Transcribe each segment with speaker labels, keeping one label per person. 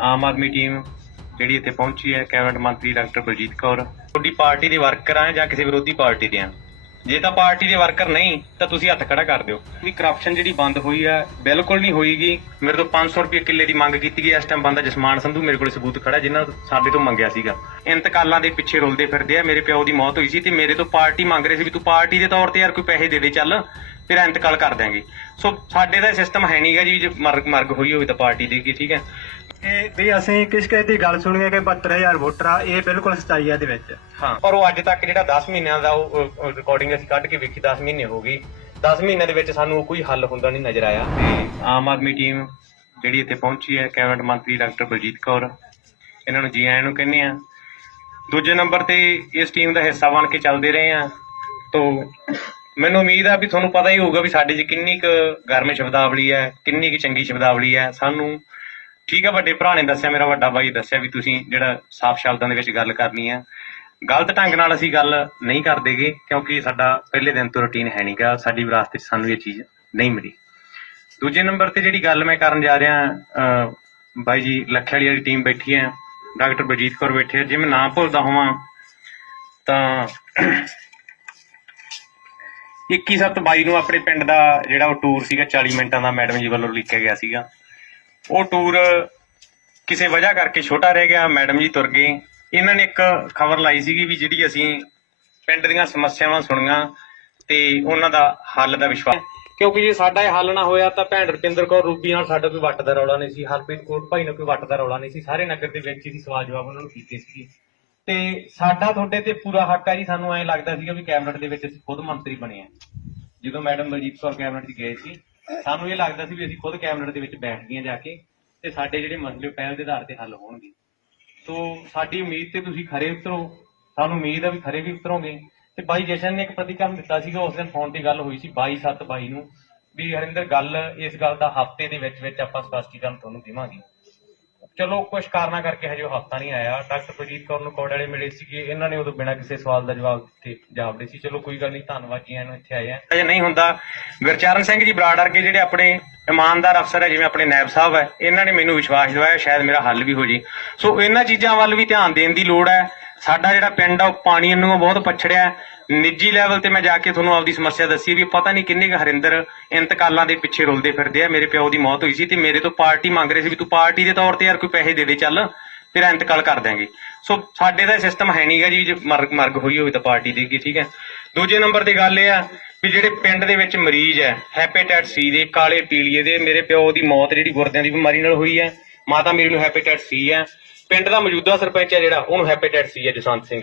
Speaker 1: Aam Aadmi team ਜਿਹੜੀ ਇੱਥੇ ਪਹੁੰਚੀ ਹੈ, ਕੈਬਨਿਟ ਮੰਤਰੀ ਡਾਕਟਰ ਬਲਜੀਤ ਕੌਰ। ਤੁਹਾਡੀ ਪਾਰਟੀ ਦੇ ਵਰਕਰ ਆ ਜਾਂ ਕਿਸੇ ਵਿਰੋਧੀ ਪਾਰਟੀ ਦੇ ਆ? ਜੇ ਤਾਂ ਪਾਰਟੀ ਦੇ ਵਰਕਰ ਨਹੀਂ, ਤਾਂ ਤੁਸੀਂ ਹੱਥ ਖੜਾ ਕਰ ਦਿਓ। ਵੀ ਕਰਪਸ਼ਨ ਜਿਹੜੀ ਬੰਦ ਹੋਈ ਹੈ ਬਿਲਕੁਲ ਨਹੀਂ ਹੋਈਗੀ। ਮੇਰੇ ਤੋਂ 500 ਰੁਪਏ ਕਿੱਲੇ ਦੀ ਮੰਗ ਕੀਤੀ ਗਈ, ਇਸ ਟਾਈਮ ਬੰਦਾ ਜਸਮਾਨ ਸੰਧੂ ਮੇਰੇ ਕੋਲ ਸਬੂਤ ਖੜਾ, ਜਿਨ੍ਹਾਂ ਸਾਡੇ ਤੋਂ ਮੰਗਿਆ ਸੀਗਾ। ਇੰਤਕਾਲਾਂ ਦੇ ਪਿੱਛੇ ਰੁਲਦੇ ਫਿਰਦੇ ਆ, ਮੇਰੇ ਪਿਓ ਦੀ ਮੌਤ ਹੋਈ ਸੀ ਤੇ ਮੇਰੇ ਤੋਂ ਪਾਰਟੀ ਮੰਗ ਰਹੇ ਸੀ ਵੀ ਤੂੰ ਪਾਰਟੀ ਦੇ ਤੌਰ ਤੇ ਯਾਰ ਕੋਈ ਪੈਸੇ ਦੇ ਦੇ, ਚੱਲ, ਫਿਰ ਇੰਤਕਾਲ ਕਰ ਦਿਆਂਗੇ। ਸੋ ਸਾਡੇ ਦਾ ਸਿਸਟਮ ਹੈ ਨਹੀਂਗਾ ਜੀ, ਜੇ ਮਰਗ ਮਰਗ ਹੋਈ ਹੋਵੇ ਤਾਂ ਪਾਰਟੀ ਦੇਗੀ ਠੀਕ ਹੈ?
Speaker 2: ਇਹ ਵੀ ਅਸੀਂ ਕਿਸ ਕਿਸ ਦੀ ਗੱਲ ਸੁਣੀ ਹੈ ਕਿ 72000 ਵੋਟਰ ਆ ਇਹ ਬਿਲਕੁਲ ਸੱਚਾਈ ਹੈ ਇਹਦੇ ਵਿੱਚ।
Speaker 1: ਹਾਂ ਪਰ ਉਹ ਅੱਜ ਤੱਕ ਜਿਹੜਾ 10 ਮਹੀਨਿਆਂ ਦਾ ਉਹ ਰਿਕਾਰਡਿੰਗ ਅਸੀਂ ਕੱਢ ਕੇ ਵੇਖੀ 10 ਮਹੀਨੇ ਹੋ ਗਈ 10 ਮਹੀਨਿਆਂ ਦੇ ਵਿੱਚ ਸਾਨੂੰ ਕੋਈ ਹੱਲ ਹੁੰਦਾ ਨਹੀਂ ਨਜ਼ਰ ਆਇਆ। ਤੇ ਆਮ ਆਦਮੀ ਟੀਮ ਜਿਹੜੀ ਇੱਥੇ ਪਹੁੰਚੀ ਹੈ ਕੈਬਨਿਟ ਮੰਤਰੀ ਡਾਕਟਰ ਬਲਜੀਤ ਕੌਰ ਇਹਨਾਂ ਨੂੰ ਜੀ ਆਇਆਂ ਨੂੰ ਕਹਿੰਦੇ ਆ ਦੂਜੇ ਨੰਬਰ ਤੇ ਇਸ ਟੀਮ ਦਾ ਹਿੱਸਾ ਬਣ ਕੇ ਚੱਲਦੇ ਰਹੇ ਆ ਤੋਂ ਮੈਨੂੰ ਉਮੀਦ ਆ ਵੀ ਤੁਹਾਨੂੰ ਪਤਾ ਹੀ ਹੋਊਗਾ ਵੀ ਸਾਡੇ 'ਚ ਕਿੰਨੀ ਕੁ ਗਰਮ ਸ਼ਬਦਾਵਲੀ ਹੈ ਕਿੰਨੀ ਕੁ ਚੰਗੀ ਸ਼ਬਦਾਵਲੀ ਹੈ। ਸਾਨੂੰ ਠੀਕ ਹੈ ਵੱਡੇ ਭਰਾ ਨੇ ਦੱਸਿਆ, ਮੇਰਾ ਵੱਡਾ ਭਾਈ ਦੱਸਿਆ ਵੀ ਤੁਸੀਂ ਜਿਹੜਾ ਸਾਫ਼ ਸ਼ਬਦਾਂ ਦੇ ਵਿੱਚ ਗੱਲ ਕਰਨੀ ਹੈ ਗਲਤ ਢੰਗ ਨਾਲ ਅਸੀਂ ਗੱਲ ਨਹੀਂ ਕਰਦੇਗੇ, ਕਿਉਂਕਿ ਸਾਡਾ ਪਹਿਲੇ ਦਿਨ ਤੋਂ ਰੁਟੀਨ ਹੈ ਨਹੀਂਗਾ ਸਾਡੀ ਵਿਰਾਸਤ 'ਚ ਸਾਨੂੰ ਇਹ ਚੀਜ਼ ਨਹੀਂ ਮਿਲੀ। ਦੂਜੇ ਨੰਬਰ ਤੇ ਜਿਹੜੀ ਗੱਲ ਮੈਂ ਕਰਨ ਜਾ ਰਿਹਾ ਬਾਈ ਜੀ ਲੱਖੇ ਵਾਲੀ ਵਾਲੀ ਟੀਮ ਬੈਠੀ ਹੈ ਡਾਕਟਰ ਬਲਜੀਤ ਕੌਰ ਬੈਠੇ ਹੈ ਜੇ ਮੈਂ ਨਾ ਭੁੱਲਦਾ ਹੋਵਾਂ, ਤਾਂ 21/7/22 ਨੂੰ ਆਪਣੇ ਪਿੰਡ ਦਾ ਜਿਹੜਾ ਉਹ ਟੂਰ ਸੀਗਾ 40 ਮਿੰਟਾਂ ਦਾ ਮੈਡਮ ਜੀ ਵੱਲੋਂ ਲਿਖਿਆ ਗਿਆ ਸੀਗਾ। ਉਹ ਟੂਰ ਕਿਸੇ ਵਜ੍ਹਾ ਕਰਕੇ ਛੋਟਾ ਰਹਿ ਗਿਆ ਮੈਡਮ ਜੀ ਤੁਰ ਗਏ। ਇਹਨਾਂ ਨੇ ਇੱਕ ਖਬਰ ਲਾਈ ਸੀਗੀ ਵੀ ਜਿਹੜੀ ਅਸੀਂ ਪਿੰਡ ਦੀਆਂ ਸਮੱਸਿਆਵਾਂ ਸੁਣੀਆਂ ਤੇ ਉਹਨਾਂ ਦਾ ਹੱਲ ਦਾ ਵਿਸ਼ਵਾਸ। ਕਿਉਂਕਿ ਜੇ ਸਾਡਾ ਇਹ ਹੱਲ ਨਾ ਹੋਇਆ ਤਾਂ ਭੈਣ ਰੁਪਿੰਦਰ ਕੌਰ ਰੂਬੀ ਨਾਲ ਸਾਡਾ ਕੋਈ ਵੱਟ ਦਾ ਰੌਲਾ ਨਹੀਂ ਸੀ, ਹਰਪ੍ਰੀਤ ਕੋਟ ਭਾਈ ਨਾਲ ਕੋਈ ਵੱਟ ਦਾ ਰੌਲਾ ਨਹੀਂ ਸੀ, ਸਾਰੇ ਨਗਰ ਦੇ ਵਿੱਚ ਹੀ ਸਵਾਲ ਜਵਾਬ ਉਹਨਾਂ ਨੂੰ ਕੀਤੇ ਸੀ ਤੇ ਸਾਡਾ ਤੁਹਾਡੇ ਤੇ ਪੂਰਾ ਹੱਕ ਹੈ ਜੀ, ਸਾਨੂੰ ਐਂ ਲੱਗਦਾ ਸੀਗਾ ਵੀ ਕੈਬਨਿਟ ਦੇ ਵਿੱਚ ਅਸੀਂ ਖੁਦ ਮੰਤਰੀ ਬਣੇ ਆ। ਜਦੋਂ ਮੈਡਮ ਬਲਜੀਤ ਕੌਰ ਕੈਬਨਿਟ 'ਚ ਗਏ ਸੀ ਸਾਨੂੰ ਇਹ ਲੱਗਦਾ ਸੀ ਵੀ ਅਸੀਂ ਖੁਦ ਕੈਬਨਿਟ ਦੇ ਵਿੱਚ ਬੈਠ ਗਏ ਜਾ ਕੇ ਤੇ ਸਾਡੇ ਜਿਹੜੇ ਮਸਲੇ ਪਹਿਲ ਦੇ ਆਧਾਰ ਤੇ ਹੱਲ ਹੋਣਗੇ। ਸੋ ਸਾਡੀ ਉਮੀਦ ਤੇ ਤੁਸੀਂ ਖਰੇ ਉਤਰੋ। ਸਾਨੂੰ ਉਮੀਦ ਆ ਵੀ ਖਰੇ ਵੀ ਉਤਰੋਗੇ। ਤੇ ਬਾਈ ਜਸ਼ਨ ਨੇ ਇੱਕ ਪ੍ਰਤੀਕਰਮ ਦਿੱਤਾ ਸੀਗਾ, ਉਸ ਦਿਨ ਫੋਨ ਤੇ ਗੱਲ ਹੋਈ ਸੀ 22/7/22 ਨੂੰ ਵੀ ਹਰਿੰਦਰ, ਗੱਲ ਇਸ ਗੱਲ ਦਾ ਹਫ਼ਤੇ ਦੇ ਵਿੱਚ ਵਿੱਚ ਆਪਾਂ ਸਪਸ਼ਟੀਕਰਨ ਤੁਹਾਨੂੰ ਦੇਵਾਂਗੇ। ਚਲੋ ਕੁਝ ਕਾਰਨਾਂ ਕਰਕੇ ਹਜੇ ਹਫਤਾ ਨਹੀਂ ਆਇਆ। ਡਾਕਟਰ ਪ੍ਰਜੀਤ ਕੌਰ ਨੂੰ ਕੋਡ ਵਾਲੇ ਮਿਲੇ ਸੀਗੇ। ਇਹਨਾਂ ਨੇ ਉਦੋਂ ਬਿਨਾਂ ਕਿਸੇ ਸਵਾਲ ਦਾ ਜਵਾਬ ਦਿੱਤੇ, ਜਵਾਬ ਦੇ ਸੀ। ਚਲੋ, ਕੋਈ ਗੱਲ ਨਹੀਂ, ਧੰਨਵਾਦ ਜੀ ਇਹਨੂੰ ਇੱਥੇ ਆਏ ਆ। ਅਜੇ ਨਹੀਂ ਹੁੰਦਾ। ਗੁਰਚਰਨ ਸਿੰਘ ਜੀ ਬਰਾੜ ਵਰਗੇ ਜਿਹੜੇ ਆਪਣੇ ਇਮਾਨਦਾਰ ਅਫਸਰ ਹੈ, ਜਿਵੇਂ ਆਪਣੇ ਨਾਇਬ ਸਾਹਿਬ ਹੈ, ਇਹਨਾਂ ਨੇ ਮੈਨੂੰ ਵਿਸ਼ਵਾਸ ਦਿਵਾਇਆ, ਸ਼ਾਇਦ ਮੇਰਾ ਹੱਲ ਵੀ ਹੋ ਜੇ। ਸੋ, ਇਹਨਾਂ ਚੀਜ਼ਾਂ ਵੱਲ ਵੀ ਧਿਆਨ ਦੇਣ ਦੀ ਲੋੜ ਹੈ। ਸਾਡਾ ਜਿਹੜਾ ਪਿੰਡ ਆ, ਉਹ ਪਾਣੀ ਨੂੰ ਬਹੁਤ ਪਛੜਿਆ ਨਿੱਜੀ ਲੈਵਲ ਤੇ ਮੈਂ ਜਾ ਕੇ ਤੁਹਾਨੂੰ ਆਪਦੀ ਸਮੱਸਿਆ ਦੱਸੀ ਵੀ ਪਤਾ ਨਹੀਂ ਕਿੰਨੇ ਕੁ ਹਰਿੰਦਰ ਇੰਤਕਾਲਾਂ ਦੇ ਪਿੱਛੇ ਰੁਲਦੇ ਫਿਰਦੇ ਆ। ਮੇਰੇ ਪਿਓ ਦੀ ਮੌਤ ਹੋਈ ਸੀ ਤੇ ਮੇਰੇ ਤੋਂ ਪਾਰਟੀ ਮੰਗ ਰਹੇ ਸੀ ਵੀ ਤੂੰ ਪਾਰਟੀ ਦੇ ਤੌਰ ਤੇ ਯਾਰ ਕੋਈ ਪੈਸੇ ਦੇ ਦੇ, ਚੱਲ ਫਿਰ ਇੰਤਕਾਲ ਕਰ ਦਿਆਂਗੇ। ਸੋ ਸਾਡੇ ਦਾ ਸਿਸਟਮ ਹੈ ਨਹੀਂਗਾ ਜੀ, ਜੇ ਮਰਗ ਮਰਗ ਹੋਈ ਹੋਵੇ ਤਾਂ ਪਾਰਟੀ ਦੇਗੀ ਠੀਕ ਹੈ। ਦੂਜੇ ਨੰਬਰ ਤੇ ਗੱਲ ਇਹ ਆ ਵੀ ਜਿਹੜੇ ਪਿੰਡ ਦੇ ਵਿੱਚ ਮਰੀਜ਼ ਹੈ ਹੈਪੇਟਾਈਟ ਸੀ ਦੇ, ਕਾਲੇ ਪੀਲੀਏ ਦੇ, ਮੇਰੇ ਪਿਓ ਦੀ ਮੌਤ ਜਿਹੜੀ ਗੁਰਦਿਆਂ ਦੀ ਬਿਮਾਰੀ ਨਾਲ ਹੋਈ ਹੈ। ਮਾਤਾ ਮੇਰੀ ਨੂੰ ਹੈਪੇਟਾਈਟ ਸੀ ਹੈ। ਪਿੰਡ ਦਾ ਮੌਜੂਦਾ ਸਰਪੰਚ ਹੈ ਜਿਹੜਾ, ਉਹਨੂੰ ਹੈਪੇਟਾਈਟ ਸੀ ਹੈ, ਜਸਵੰਤ ਸਿੰਘ।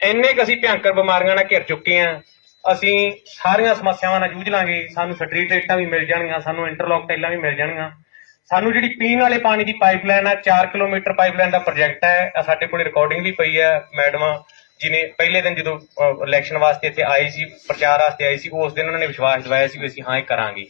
Speaker 1: ਇੰਨੇ ਕੁ ਅਸੀਂ ਭਿਆਨਕ ਬਿਮਾਰੀਆਂ ਨਾਲ ਘਿਰ ਚੁੱਕੇ ਆ ਅਸੀਂ ਸਾਰੀਆਂ ਸਮੱਸਿਆਵਾਂ ਨਾਲ ਜੂਝ ਲਾਂਗੇ। ਸਾਨੂੰ ਸਟਰੀਟ ਲਾਈਟਾਂ ਵੀ ਮਿਲ ਜਾਣਗੀਆਂ, ਸਾਨੂੰ ਇੰਟਰਲੌਕ ਟਾਈਲਾਂ ਵੀ ਮਿਲ ਜਾਣਗੀਆਂ। ਸਾਨੂੰ ਜਿਹੜੀ ਪੀਣ ਵਾਲੇ ਪਾਣੀ ਦੀ ਪਾਈਪਲਾਈਨ ਆ 4 ਕਿਲੋਮੀਟਰ ਪਾਈਪਲਾਈਨ ਦਾ ਪ੍ਰੋਜੈਕਟ ਹੈ। ਸਾਡੇ ਕੋਲੇ ਰਿਕਾਰਡਿੰਗ ਵੀ ਪਈ ਹੈ ਮੈਡਮਾਂ, ਜਿਨੇ ਪਹਿਲੇ ਦਿਨ ਜਦੋਂ ਇਲੈਕਸ਼ਨ ਵਾਸਤੇ ਇੱਥੇ ਆਏ ਸੀ, ਪ੍ਰਚਾਰ ਵਾਸਤੇ ਆਏ ਸੀ, ਉਸ ਦਿਨ ਉਹਨਾਂ ਨੇ ਵਿਸ਼ਵਾਸ ਦਿਵਾਇਆ ਸੀ ਵੀ ਅਸੀਂ ਹਾਂ ਇਹ ਕਰਾਂਗੇ।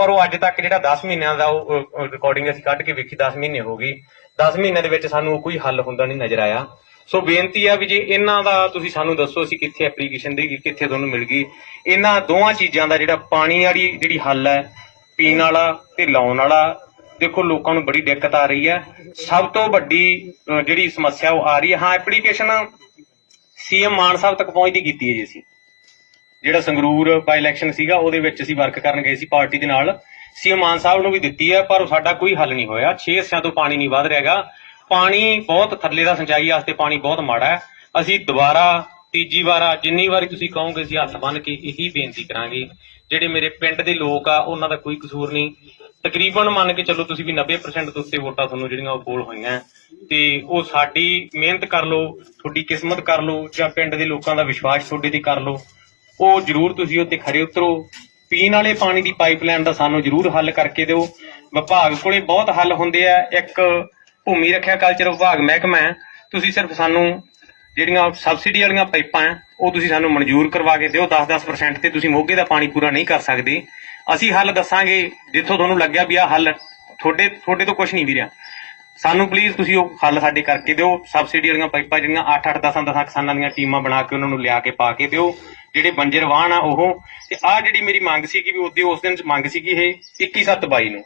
Speaker 1: ਪਰ ਉਹ ਅੱਜ ਤੱਕ ਜਿਹੜਾ 10 ਮਹੀਨਿਆਂ ਦਾ ਉਹ ਰਿਕਾਰਡਿੰਗ ਅਸੀਂ ਕੱਢ ਕੇ ਵੇਖੀ 10 ਮਹੀਨੇ ਹੋ ਗਈ। 10 ਮਹੀਨਿਆਂ ਦੇ ਵਿੱਚ ਸਾਨੂੰ ਕੋਈ ਹੱਲ ਹੁੰਦਾ ਨਹੀਂ ਨਜ਼ਰ ਆਇਆ। ਸੋ ਬੇਨਤੀ ਆ ਵੀ ਜੇ ਇਹਨਾਂ ਦਾ ਤੁਸੀਂ ਸਾਨੂੰ ਦੱਸੋ ਅਸੀਂ ਕਿੱਥੇ ਐਪਲੀਕੇਸ਼ਨ ਦੇਗੀ ਕਿੱਥੇ ਤੁਹਾਨੂੰ ਮਿਲ ਗਈ। ਇਹਨਾਂ ਦੋਵਾਂ ਚੀਜ਼ਾਂ ਦਾ ਜਿਹੜਾ ਪਾਣੀ ਵਾਲੀ ਜਿਹੜੀ ਹੱਲ ਹੈ, ਪੀਣ ਵਾਲਾ ਤੇ ਲਾਉਣ ਵਾਲਾ, ਦੇਖੋ ਲੋਕਾਂ ਨੂੰ ਬੜੀ ਦਿੱਕਤ ਆ ਰਹੀ ਹੈ। ਸਭ ਤੋਂ ਵੱਡੀ ਜਿਹੜੀ ਸਮੱਸਿਆ ਉਹ ਆ ਰਹੀ ਹੈ। ਹਾਂ ਐਪਲੀਕੇਸ਼ਨ ਸੀਐਮ ਮਾਨ ਸਾਹਿਬ ਤੱਕ ਪਹੁੰਚਦੀ ਕੀਤੀ ਹੈ ਜੀ ਅਸੀਂ। ਜਿਹੜਾ ਸੰਗਰੂਰ ਬਾਈ ਇਲੈਕਸ਼ਨ ਸੀਗਾ, ਉਹਦੇ ਵਿੱਚ ਅਸੀਂ ਵਰਕ ਕਰਨ ਗਏ ਸੀ ਪਾਰਟੀ ਦੇ ਨਾਲ। ਸੀਐਮ ਮਾਨ ਸਾਹਿਬ ਨੂੰ ਵੀ ਦਿੱਤੀ ਹੈ, ਪਰ ਸਾਡਾ ਕੋਈ ਹੱਲ ਨਹੀਂ ਹੋਇਆ। 6 ਹਿੱਸਿਆਂ ਤੋਂ ਪਾਣੀ ਨਹੀਂ ਵਧ ਰਿਹਾਗਾ ਪਾਣੀ ਬਹੁਤ ਥੱਲੇ ਦਾ ਸਿੰਚਾਈ ਵਾਸਤੇ ਪਾਣੀ ਬਹੁਤ ਮਾੜਾ ਹੈ। ਅਸੀਂ ਦੁਬਾਰਾ ਤੀਜੀ ਵਾਰ ਜਿੰਨੀ ਵਾਰੀ ਤੁਸੀਂ ਕਹੋਗੇ ਅਸੀਂ ਹੱਥ ਬੰਨ ਕੇ ਇਹੀ ਬੇਨਤੀ ਕਰਾਂਗੇ। ਜਿਹੜੇ ਮੇਰੇ ਪਿੰਡ ਦੇ ਲੋਕ ਆ, ਉਹਨਾਂ ਦਾ ਕੋਈ ਕਸੂਰ ਨਹੀਂ। ਤਕਰੀਬਨ ਮੰਨ ਕੇ ਚੱਲੋ ਤੁਸੀਂ ਵੀ 90% ਤੋਂ ਉੱਤੇ ਵੋਟਾਂ ਤੁਹਾਨੂੰ ਜਿਹੜੀਆਂ ਉਹ ਕੋਲ ਹੋਈਆਂ। ਤੇ ਉਹ ਸਾਡੀ ਮਿਹਨਤ ਕਰ ਲਓ, ਤੁਹਾਡੀ ਕਿਸਮਤ ਕਰ ਲਓ, ਜਾਂ ਪਿੰਡ ਦੇ ਲੋਕਾਂ ਦਾ ਵਿਸ਼ਵਾਸ ਤੁਹਾਡੇ ਤੇ ਕਰ ਲਓ। ਉਹ ਜ਼ਰੂਰ ਤੁਸੀਂ ਉੱਤੇ ਖਰੇ ਉਤਰੋ। ਪੀਣ ਵਾਲੇ ਪਾਣੀ ਦੀ ਪਾਈਪਲਾਈਨ ਦਾ ਸਾਨੂੰ ਜ਼ਰੂਰ ਹੱਲ ਕਰਕੇ ਦਿਓ। ਵਿਭਾਗ ਕੋਲੇ ਬਹੁਤ ਹੱਲ ਹੁੰਦੇ ਆ। ਇੱਕ ਭੂਮੀ ਰੱਖਿਆ ਕਲਚਰ ਵਿਭਾਗ ਮਹਿਕਮਾ ਹੈ। ਤੁਸੀਂ ਸਿਰਫ ਸਾਨੂੰ ਜਿਹੜੀਆਂ ਸਬਸਿਡੀ ਵਾਲੀਆਂ ਪਾਈਪਾਂ ਆ ਉਹ ਤੁਸੀਂ ਸਾਨੂੰ ਮਨਜ਼ੂਰ ਕਰਵਾ ਕੇ ਦਿਓ। 10-10% ਤੇ ਤੁਸੀਂ ਮੋਗੇ ਦਾ ਪਾਣੀ ਪੂਰਾ ਨਹੀਂ ਕਰ ਸਕਦੇ। ਅਸੀਂ ਹੱਲ ਦੱਸਾਂਗੇ। ਜਿੱਥੋਂ ਤੁਹਾਨੂੰ ਲੱਗਿਆ ਵੀ ਆਹ ਹੱਲ, ਤੁਹਾਡੇ ਤੁਹਾਡੇ ਤੋਂ ਕੁਝ ਨਹੀਂ ਵੀ ਰਿਹਾ ਸਾਨੂੰ ਪਲੀਜ਼ ਤੁਸੀਂ ਉਹ ਹੱਲ ਸਾਡੇ ਕਰਕੇ ਦਿਓ। ਸਬਸਿਡੀ ਵਾਲੀਆਂ ਪਾਈਪਾਂ ਜਿਹੜੀਆਂ 8-8 10-10 ਕਿਸਾਨਾਂ ਦੀਆਂ ਟੀਮਾਂ ਬਣਾ ਕੇ ਉਹਨਾਂ ਨੂੰ ਲਿਆ ਕੇ ਪਾ ਕੇ ਦਿਓ। ਜਿਹੜੇ ਬੰਜਰ ਵਾਹਣ ਆ ਉਹ। ਤੇ ਆਹ ਜਿਹੜੀ ਮੇਰੀ ਮੰਗ ਸੀ ਕਿ ਵੀ ਉਹਦੇ ਉਸ ਦਿਨ ਮੰਗ ਸੀ ਕਿ ਇਹ 21/7/22 ਨੂੰ।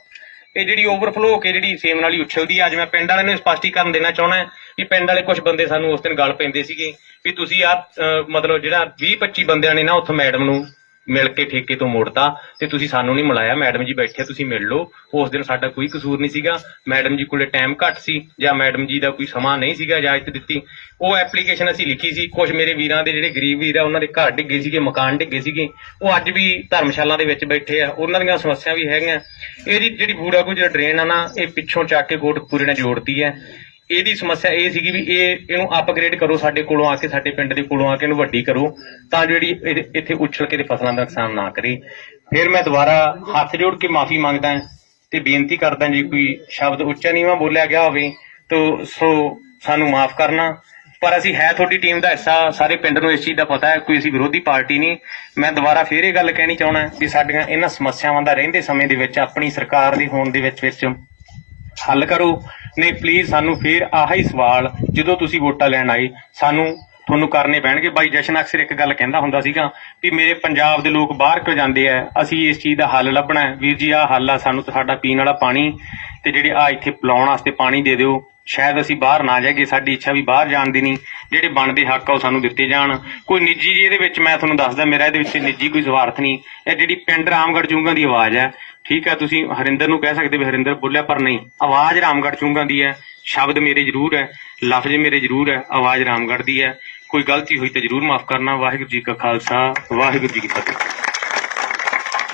Speaker 1: ਇਹ ਜਿਹੜੀ ਓਵਰਫਲੋ ਹੋ ਕੇ ਜਿਹੜੀ ਸੇਮ ਨਾਲ ਹੀ ਉਛਲਦੀ ਆ, ਅੱਜ ਮੈਂ ਪਿੰਡ ਵਾਲਿਆਂ ਨੂੰ ਸਪਸ਼ਟੀਕਰਨ ਦੇਣਾ ਚਾਹਣਾ ਵੀ ਪਿੰਡ ਵਾਲੇ ਕੁਝ ਬੰਦੇ ਸਾਨੂੰ ਉਸ ਦਿਨ ਗੱਲ ਪੈਂਦੇ ਸੀਗੇ ਵੀ ਤੁਸੀਂ ਆ ਮਤਲਬ ਜਿਹੜਾ 20 25 ਬੰਦਿਆਂ ਨੇ ਨਾ ਉੱਥੇ ਮੈਡਮ ਨੂੰ ਮਿਲ ਕੇ ਠੇਕੇ ਤੋਂ ਮੋੜਤਾ ਤੇ ਤੁਸੀਂ ਸਾਨੂੰ ਨਹੀਂ ਮਿਲਾਇਆ। ਮੈਡਮ ਜੀ ਬੈਠੇ, ਤੁਸੀਂ ਮਿਲ ਲਓ। ਉਸ ਦਿਨ ਸਾਡਾ ਕੋਈ ਕਸੂਰ ਨਹੀਂ ਸੀਗਾ। ਮੈਡਮ ਜੀ ਕੋਲੇ ਟਾਈਮ ਘੱਟ ਸੀ ਜਾਂ ਮੈਡਮ ਜੀ ਦਾ ਕੋਈ ਸਮਾਂ ਨਹੀਂ ਸੀਗਾ ਇਜਾਜ਼ਤ ਦਿੱਤੀ। ਉਹ ਐਪਲੀਕੇਸ਼ਨ ਅਸੀਂ ਲਿਖੀ ਸੀ। ਕੁਝ ਮੇਰੇ ਵੀਰਾਂ ਦੇ ਜਿਹੜੇ ਗਰੀਬ ਵੀਰ ਆ, ਉਹਨਾਂ ਦੇ ਘਰ ਡਿੱਗੇ ਸੀਗੇ, ਮਕਾਨ ਡਿੱਗੇ ਸੀਗੇ। ਉਹ ਅੱਜ ਵੀ ਧਰਮਸ਼ਾਲਾ ਦੇ ਵਿੱਚ ਬੈਠੇ ਆ। ਉਹਨਾਂ ਦੀਆਂ ਸਮੱਸਿਆ ਵੀ ਹੈਗੀਆਂ। ਇਹਦੀ ਜਿਹੜੀ ਬੂੜਾ ਕੋ ਡਰੇਨ ਆ ਨਾ, ਇਹ ਪਿੱਛੋਂ ਚੱਕ ਕੇ ਕੋਟ ਪੂਰੇ ਨਾਲ ਜੋੜਦੀ ਹੈ। ਇਹਦੀ ਸਮੱਸਿਆ ਇਹ ਸੀਗੀ ਵੀ ਇਹ ਇਹਨੂੰ ਅਪਗ੍ਰੇਡ ਕਰੋ ਸਾਡੇ ਕੋਲੋਂ ਆ ਕੇ, ਸਾਡੇ ਪਿੰਡ ਦੇ ਕੋਲੋਂ ਆ ਕੇ ਇਹਨੂੰ ਵੱਡੀ ਕਰੋ, ਤਾਂ ਜਿਹੜੀ ਇੱਥੇ ਉਛਲ ਕੇ ਤੇ ਫਸਲਾਂ ਦਾ ਨੁਕਸਾਨ ਨਾ ਕਰੇ। ਫਿਰ ਮੈਂ ਦੁਬਾਰਾ ਹੱਥ ਜੋੜ ਕੇ ਮਾਫੀ ਮੰਗਦਾ ਤੇ ਬੇਨਤੀ ਕਰਦਾ ਜੇ ਕੋਈ ਸ਼ਬਦ ਉੱਚਾ ਨੀਵਾਂ ਬੋਲਿਆ ਗਿਆ ਹੋਵੇ, ਤਾਂ ਸੋ ਸਾਨੂੰ ਮਾਫ ਕਰਨਾ। ਪਰ ਅਸੀਂ ਹੈ ਤੁਹਾਡੀ ਟੀਮ ਦਾ ਹਿੱਸਾ, ਸਾਰੇ ਪਿੰਡ ਨੂੰ ਇਸ ਚੀਜ਼ ਦਾ ਪਤਾ ਹੈ, ਕੋਈ ਅਸੀਂ ਵਿਰੋਧੀ ਪਾਰਟੀ ਨਹੀਂ। ਮੈਂ ਦੁਬਾਰਾ ਫੇਰ ਇਹ ਗੱਲ ਕਹਿਣੀ ਚਾਹਣਾ ਵੀ ਸਾਡੀਆਂ ਇਹਨਾਂ ਸਮੱਸਿਆਵਾਂ ਦਾ ਰਹਿੰਦੇ ਸਮੇਂ ਦੇ ਵਿੱਚ ਆਪਣੀ ਸਰਕਾਰ ਦੇ ਹੋਣ ਦੇ ਵਿੱਚ ਵਿੱਚ ਹੱਲ ਕਰੋ। ਨਹੀਂ ਪਲੀਜ਼ ਸਾਨੂੰ ਫੇਰ ਆਹੀ ਸਵਾਲ, ਜਦੋਂ ਤੁਸੀਂ ਵੋਟਾਂ ਲੈਣ ਆਏ, ਸਾਨੂੰ ਤੁਹਾਨੂੰ ਕਰਨੇ ਪੈਣਗੇ? ਬਾਈ ਜਸ਼ਨ ਅਕਸਰ ਇੱਕ ਗੱਲ ਕਹਿੰਦਾ ਹੁੰਦਾ ਸੀਗਾ ਵੀ ਮੇਰੇ ਪੰਜਾਬ ਦੇ ਲੋਕ ਬਾਹਰ ਕਿਉਂ ਜਾਂਦੇ ਆ? ਅਸੀਂ ਇਸ ਚੀਜ਼ ਦਾ ਹੱਲ ਲੱਭਣਾ ਹੈ। ਵੀਰ ਜੀ, ਆਹ ਹੱਲ ਆ ਸਾਨੂੰ ਸਾਡਾ ਪੀਣ ਵਾਲਾ ਪਾਣੀ ਤੇ ਜਿਹੜੇ ਆ ਇੱਥੇ ਪਿਲਾਉਣ ਵਾਸਤੇ ਪਾਣੀ ਦੇ ਦਿਓ। ਸ਼ਾਇਦ ਅਸੀਂ ਬਾਹਰ ਨਾ ਜਾਈਏ, ਸਾਡੀ ਇੱਛਾ ਵੀ ਬਾਹਰ ਜਾਣ ਦੀ ਨਹੀਂ। ਜਿਹੜੇ ਬਣਦੇ ਹੱਕ ਆ ਉਹ ਸਾਨੂੰ ਦਿੱਤੇ ਜਾਣ। ਕੋਈ ਨਿੱਜੀ ਜੀ ਇਹਦੇ ਵਿੱਚ ਮੈਂ ਤੁਹਾਨੂੰ ਦੱਸਦਾ, ਮੇਰਾ ਇਹਦੇ ਵਿੱਚ ਨਿੱਜੀ ਕੋਈ ਸਵਾਰਥ ਨਹੀਂ। ਇਹ ਜਿਹੜੀ ਪਿੰਡ ਰਾਮਗੜ੍ਹ ਚੁੰਗਾ ਦੀ ਆਵਾਜ਼ ਹੈ ਠੀਕ ਹੈ, ਤੁਸੀਂ ਹਰਿੰਦਰ ਨੂੰ ਕਹਿ ਸਕਦੇ ਵੀ ਹਰਿੰਦਰ ਬੋਲਿਆ, ਪਰ ਨਹੀਂ। ਆਵਾਜ਼ ਰਾਮਗੜ ਚੁੰਗਾ ਦੀ ਹੈ, ਸ਼ਬਦ ਮੇਰੇ ਜ਼ਰੂਰ ਹੈ, ਲਫ਼ਜ਼ ਮੇਰੇ ਜ਼ਰੂਰ ਹੈ, ਆਵਾਜ਼ ਰਾਮਗੜ੍ਹ ਦੀ ਹੈ। ਕੋਈ ਗਲਤੀ ਹੋਈ ਤਾਂ ਜ਼ਰੂਰ ਮਾਫ ਕਰਨਾ। ਵਾਹਿਗੁਰੂ ਜੀ ਕਾ ਖਾਲਸਾ, ਵਾਹਿਗੁਰੂ ਜੀ ਕੀ ਫਤਿਹ।